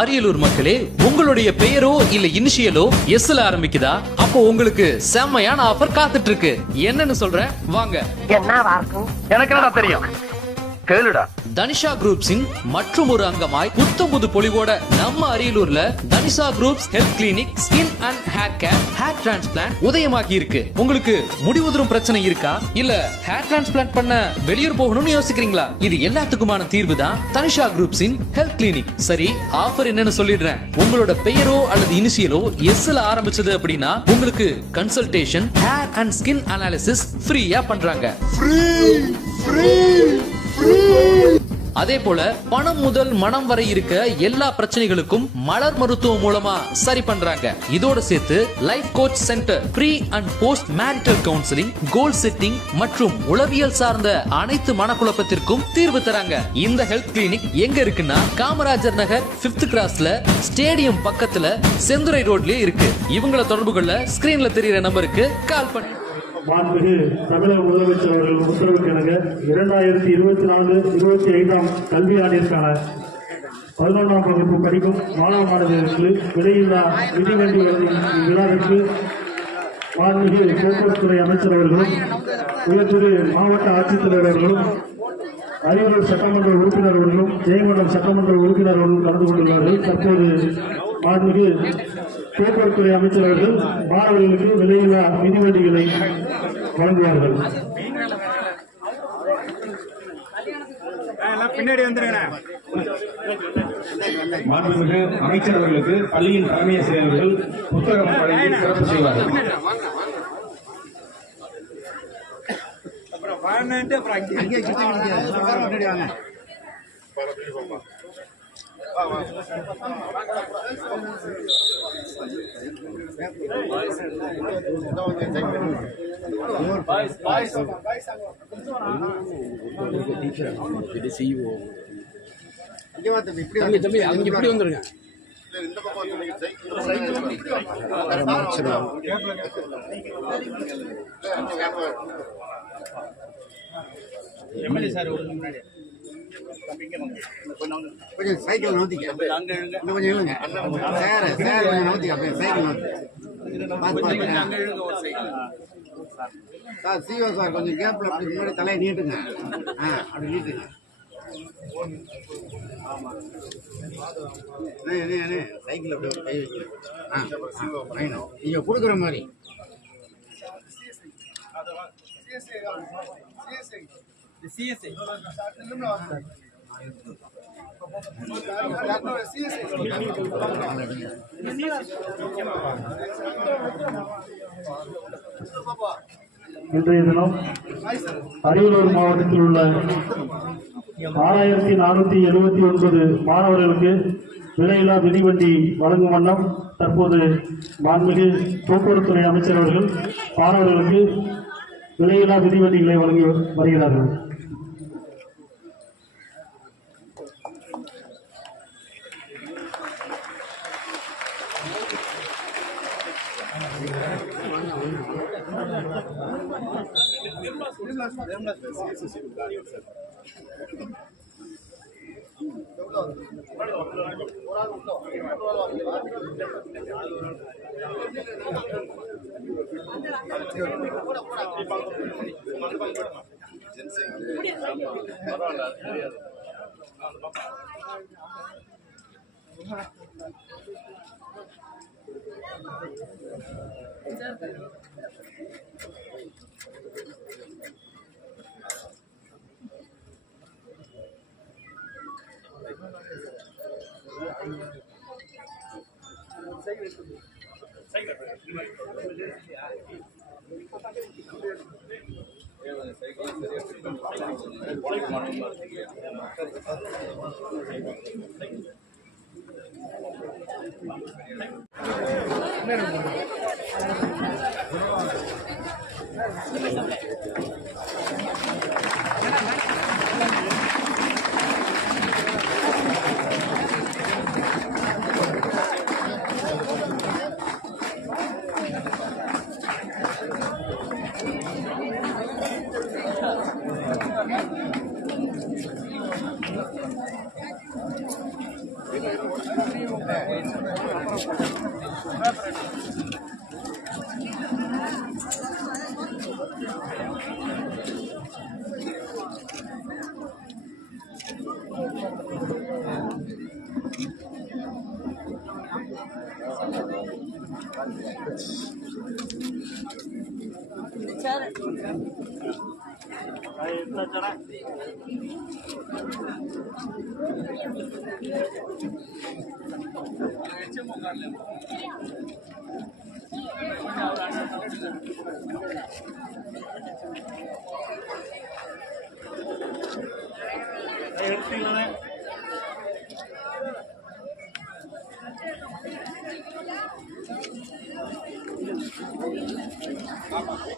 அரியலூர் மக்களே, உங்களுடைய பெயரோ இல்ல இனிஷியலோ எஸ்ல ஆரம்பிக்குதா? அப்போ உங்களுக்கு செம்மையான ஆஃபர் காத்துட்டு இருக்கு. என்னன்னு சொல்றேன் வாங்க. எனக்கு என்னடா தெரியும், கேளுடா. தனிஷா குரூப்ஸின் மற்றும் ஒரு அங்கமாய் புத்தம்புது பொலிவோட நம்ம அரியலூர்ல Tanisha groups health clinic skin and hair care, hair transplant உதயமாகி இருக்கு. உங்களுக்கு முடி உதிரும் பிரச்சனை இருக்கா? இல்ல ஹேர் டிரான்ஸ்பிளான்ட் பண்ண வெளியூர் போகணும்னு யோசிக்கிறீங்களா? இது எல்லாத்துக்குமான தீர்வு தான் தனிஷா குரூப்ஸின் ஹெல்த் கிளினிக். சரி, ஆஃபர் என்னன்னு சொல்லிடுறேன். உங்களோட பெயரோ அல்லது இனிஷியலோ எஸ்ல ஆரம்பிச்சது அப்படின்னா உங்களுக்கு consultation, hair and skin analysis ஃப்ரீயா பண்றாங்க. அதே போல பணம் முதல் மனம் வரை இருக்க எல்லா பிரச்சனைகளுக்கும் மலர் மருத்துவம் மூலமா சரி பண்றாங்க. இதோட சேர்த்து life coach centre, pre and post marital counselling, goal setting மற்றும் உளவியல் சார்ந்த அனைத்து மனக்குழப்பத்திற்கும் தீர்வு தராங்க. இந்த ஹெல்த் கிளினிக் எங்க இருக்குன்னா காமராஜர் நகர் 5th கிராஸ்ல ஸ்டேடியம் பக்கத்துல செந்துரை ரோட்லயே இருக்கு. இவங்கள தொடர்பு கொள்ள ஸ்கிரீன்ல தெரியுற நம்பருக்கு கால் பண்ணி. மாண்புமிகு தமிழக முதலமைச்சர் அவர்கள் உத்தரவுக்கு இணங்க 2024-25 கல்வியாண்டிற்கான 11ஆம் வகுப்பு படிக்கும் மாணவ மாணவியர்களுக்கு விலையில்லா மிதிவண்டி வழங்கும் இவ்விழாவிற்கு மாண்புமிகு போக்குவரத்துறை அமைச்சர் அவர்களும் உயர்திரு மாவட்ட ஆட்சித்தலைவர் அவர்களும் அரியலூர் சட்டமன்ற உறுப்பினர் அவர்களும் ஜெயங்கொண்டம் சட்டமன்ற உறுப்பினர் அவர்களும் கலந்து கொண்டுள்ளார்கள். தற்போது மாண்புமிகு போக்குவரத்துறை அமைச்சர் அவர்கள் மாணவர்களுக்கு விலையில்லா மிதிவண்டிகளை வழங்குவார்கள். மாண்புமிகு அமைச்சர் அவர்களுக்கு பள்ளியின் தலைமை ஆசிரியர்கள் புத்தகம் வழங்கி சிறப்பு செய்வார்கள். இப்படி வந்துருங்க. எம்எல்ஏ சார் முன்னாடி கொஞ்சம் சைக்கிள் நோத்திக்க, கொஞ்சம் இழுங்க சார், கொஞ்சம் நோத்திக்க, சைக்கிள் நோத்தி சார். சிஓ சார் கொஞ்சம் கேப்ல அப்படி முன்னாடி தலையை நீட்டுங்க. அப்படி நீட்டுங்க. சைக்கிள் அப்படி ஒரு கை வைக்கணும். நீங்க கொடுக்குற மாதிரி இன்றைய தினம் அரியலூர் மாவட்டத்தில் உள்ள 6479 மாணவர்களுக்கு விலையில்லா மிதிவண்டி வழங்கும் வண்ணம் தற்போது மாண்புமிகு போக்குவரத்துறை அமைச்சர் அவர்கள் மாணவர்களுக்கு விலையில்லா மிதிவண்டிகளை வழங்கி வருகிறார்கள்.